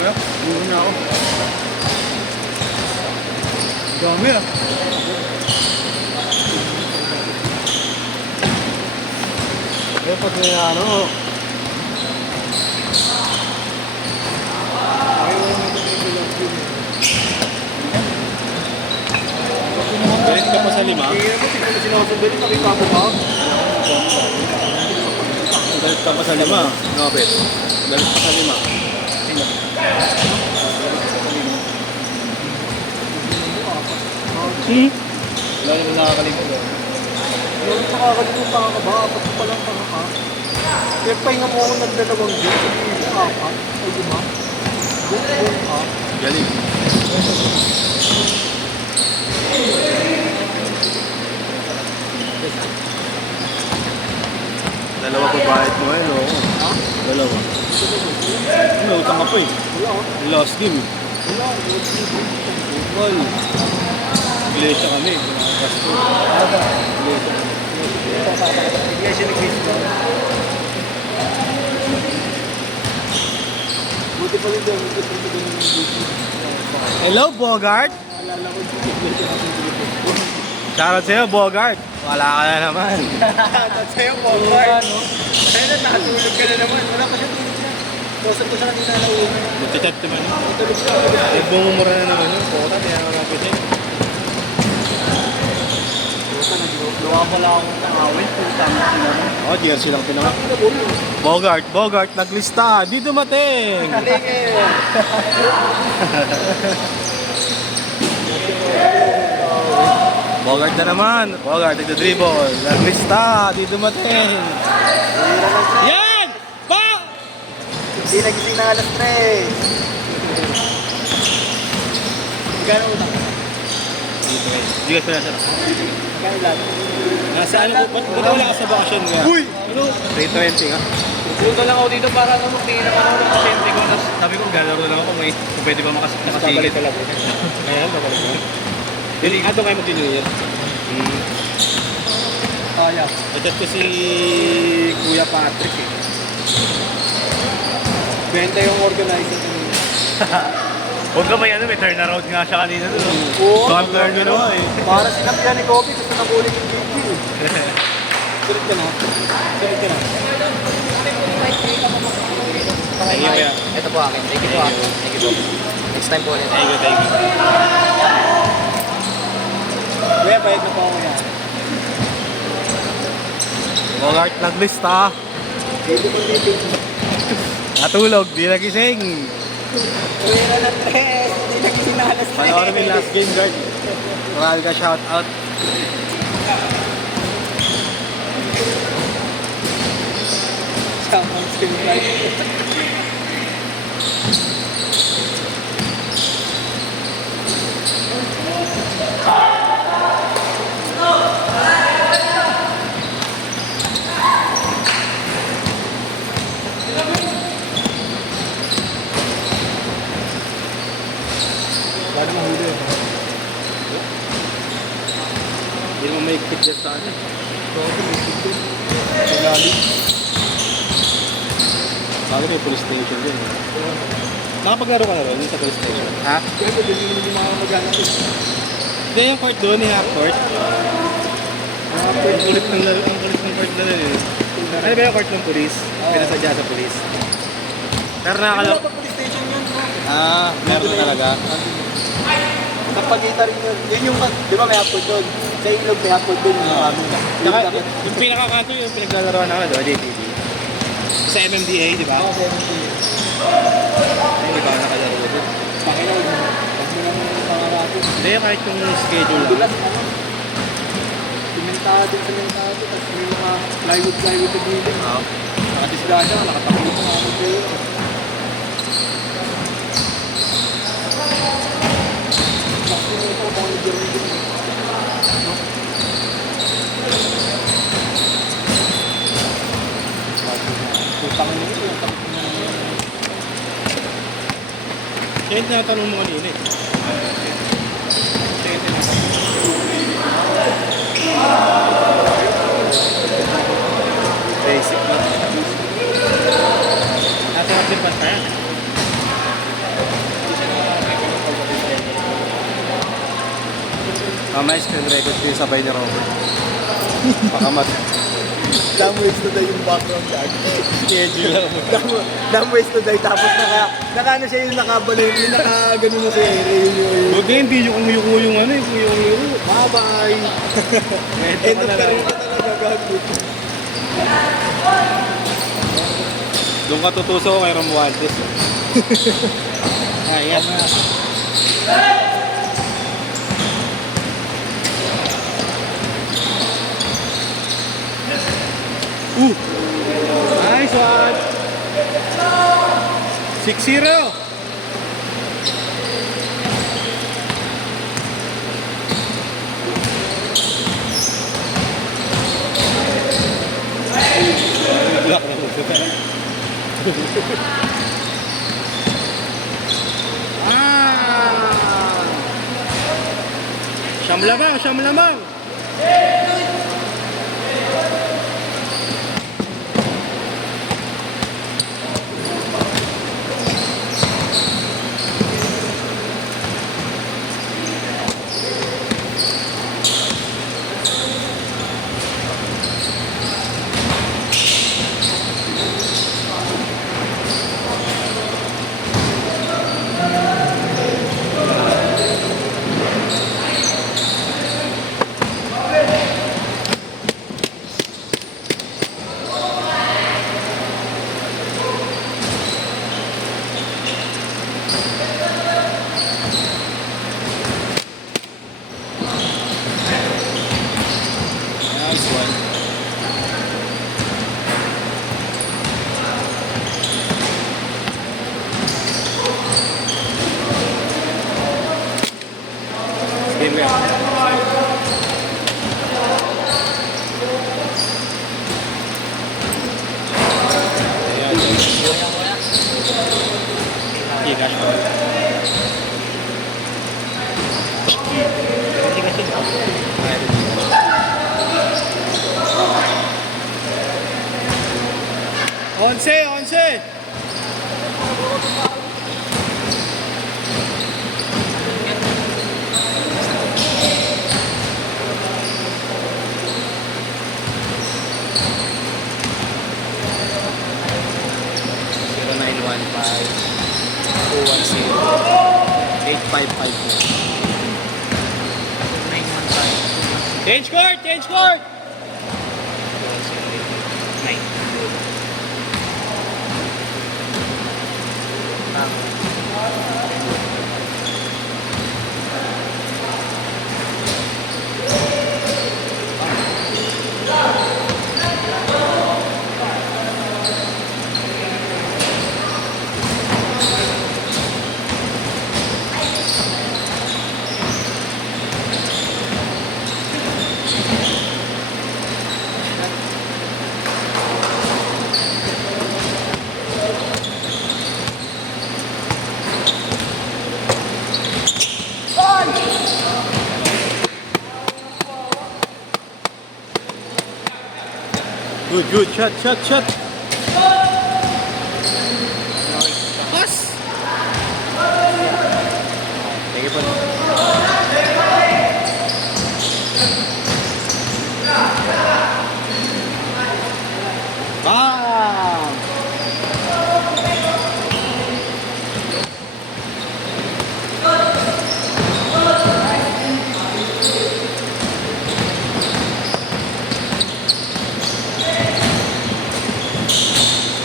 Kaya, buo na ako. Dami ah. Eh, pag may ano, galit ka pa sa 5? Hindi naman siguro sinasabili, nakita ko ba? Galit ka pa sa 5? Nobel. Galit ka sa 5? Wala naman nakakalimot. Yung nakakalimut ka ka ba? Apat pa lang ka ka. Kaya pahinga mo ako ng 2 din. Sabihin mo, 4. Ay, 5. Buong ka. Galing. Dalawa pa bayad mo eh, no? Ha? Dalawa. Ano, utang ka pa eh. Wala. Last game eh. Wala. Well, iglesia kami. Gasto. Iglesia. Kaya siya nag-face ba? Buti pa rin daw. Buti pa rin daw. Hello, Bogart! Alala ko yung iglesia natin Pilipino. Shoutout sa'yo, Bogart! Wala ka na naman. At sa'yo, Bogart. Kaya na, nakatulog ka na naman. Wala pa siya tulog niya. Kausap ko siya kanina na una. Magchat naman. Tulog siya. Eh, bumumura na naman yun. Kota, di na makapitin. Puta, nagluwa pala akong nakawin. Puta, Oh, jersey lang tinangat. Bogart, naglista. Di dumating. Bogart na naman. Bogart, nagda-dribble. Naglista. Di dumating. Yan! Bang! Hindi nagising na alas 3. Magkano utang? Hindi ka sila. Magkano lahat? Nasa ano po? Ba't wala ka sa bakasyon nga? Uy! Ano? 320 nga. Pupunta lang ako dito para magtingin ako ng pasyente ko. Tapos sabi ko, galaro lang ako kung pwede ba makasigit. pala po. Ayan, babalik mo. Ato kayo mag-New Year. Kaya. Ito ko si Kuya Patrick eh. Benta yung organizer kanina. Huwag ka may may turnaround nga siya kanina doon. Oo. Turn ginawa eh. Para sinabihan ni Kobe, gusto na ulit yung GG. Sulit ka na. Sulit ka na. Thank you, Kuya. Ito po akin. Thank you po akin. Thank you po. Next time po ulit. Thank you. Kuya, bayad na po ako yan. Bogart naglista. Natulog, di nagising. Kuya na ng 3. Hindi nagising na alas 3. Panoorin mo yung last game, guard. Marami ka shout out. Champions Team Life. Paano mahuli yun? Hindi naman may kit dyan sa atin. Lalim. Bakit may police station din? Nakapaglaro ka na ron yung sa police station? Ha? Kaya pwede hindi mga mag-anak ko. Hindi, yung court doon, yung half court. Mga Ang pwede. kulit ng laro, ang kulit ng court na rin eh. Ano ba yung court ng police? Pinasadya sa police. Pero nakakalaw. Wala pa police station yun, no? Ah, meron talaga. Sa pagitan rin yun. Yun yung, di ba may hapon doon? Sa ilog may hapon doon. Yung pinakakanto yung pinaglalaroan namin, di ba? JTV. Sa MMDA, di ba? Ako, meron din. Ay, di ba nakalaro doon? Pakinaw mo. Pag mo naman yung mga rato. Hindi, kahit yung schedule lang. Dulas, ano? Simentado. Tapos may mga plywood na building. Nakadisgrada, nakatapos na ako kayo. Bakit mo ito kung hindi rin din? Putang nyo ito. Siya yung tinatanong mo kanina eh. Siya yung tinatanong. Basic lang. Nasa din pa tayo. Mamaya screen record ko yung sabay ni Robert. Baka Dumb ways to die yung background gag. schedule lang. Dumb ways to die tapos naka ano siya yung nakabalik, yung nakagano na sa ere yung Huwag hindi yung ano eh, yung bye-bye. end of career ka talaga gago. Doon ka tutuso kay Romualdez. Ayan na. Nice one. 6-0. Block na mo. Siyam lamang, siyam lamang. Nice one. Spin mo yan. Ayan. Okay, cash mo. Onse, onse. Change court! Change court! Good, good. Shot, shot, shot. Pass. Thank you po. Bam!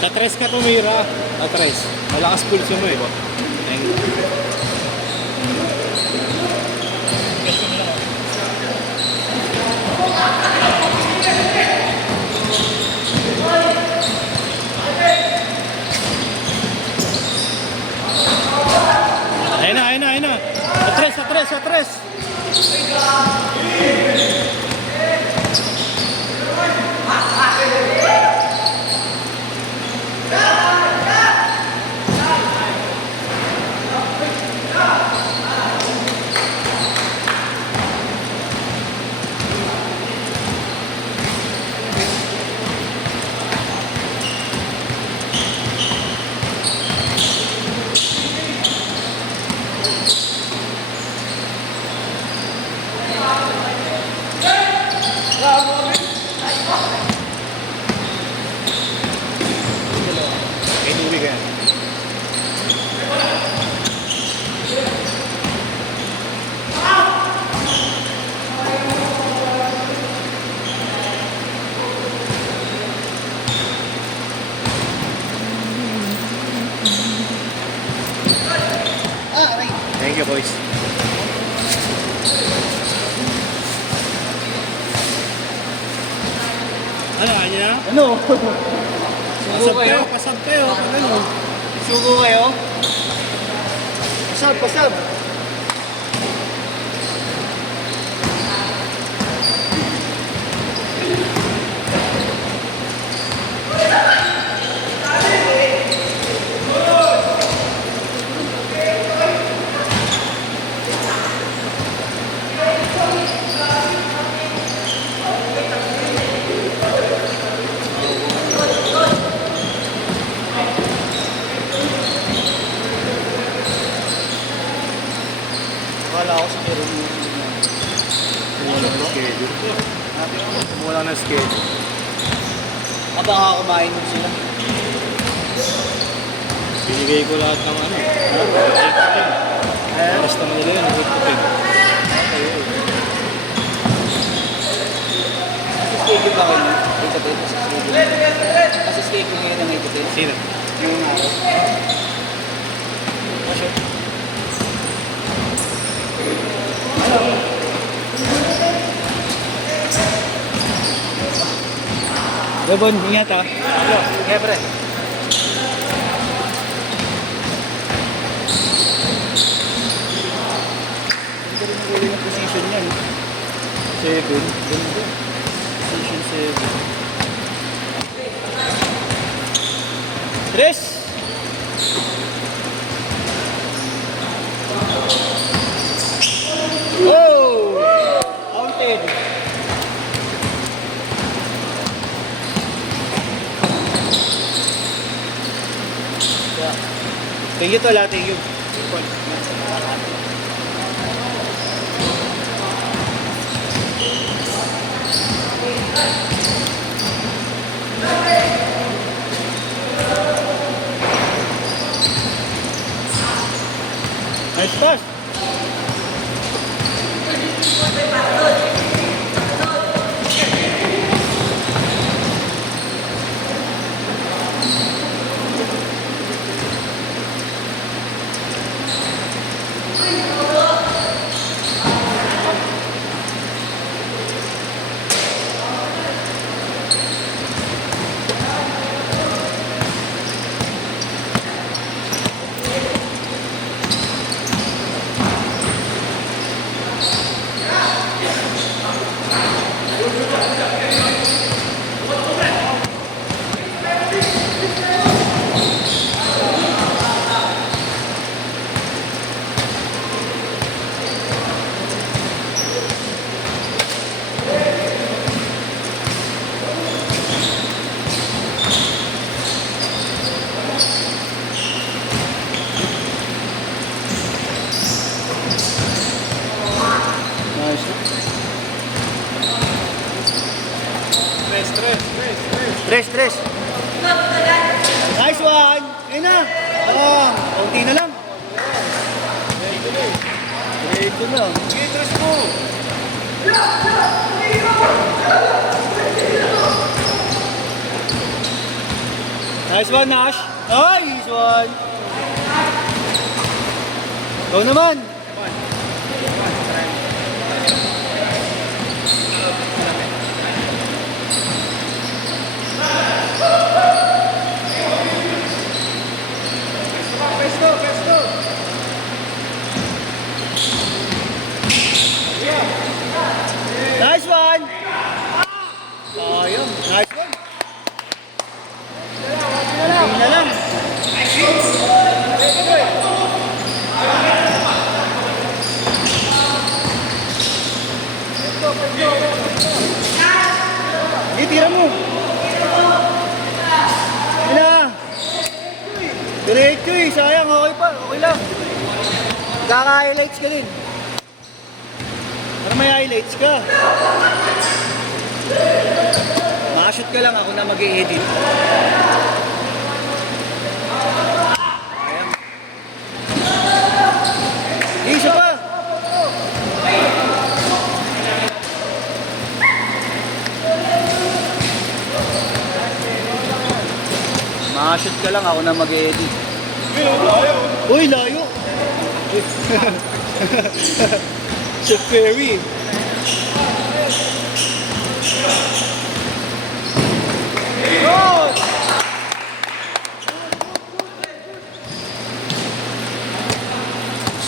Sa tres ka tumira. Sa tres. Malakas pulso mo eh. Thank you. Ayun na, ayun na, ayun na. Sa tres, sa tres, sa tres. Inuwi ka yan. Thank you, boys. Ano, kanya na? Ano? Pasab kayo, pasab kayo. Ano? Sugo kayo? Pasab, pasab. Wala ako sa meron mo. Wala na schedule. Wala na schedule. Baka kumain mo sila. Binigay ko lahat ng ano. 8 to 10. Oras naman nila yun, 8 to 10. Schedule ba kayo? 8 to 10 sa schedule. Kasi schedule ngayon ng 8 to 10. Sino? Yung araw. Bebon, ingat ha. Siyempre. Ito rin ang galing ng position niyan. 7. Ganda. Position 7. Tres! Oh! Counted! Thank you to lahat, thank you. Nice pass. Tres. Nice one. Ayun na. Kaunti na lang. Ito na. Sige, tres mo. Nice one, Nash. Nice one. Ikaw naman. Nice one. Sayang. Nice one. Hindi na lang. Hindi, tira mo. Yan na. Diretso eh. Sayang. Okay pa. Okay lang. Kaka-highlights ka din. Para may highlights ka. Makashoot ka lang, ako na mag-i-edit. Shoot ka lang, ako na mag-edit. Uy, layo! Chef Perry.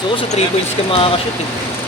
So, sa 3 points ka makakashoot eh.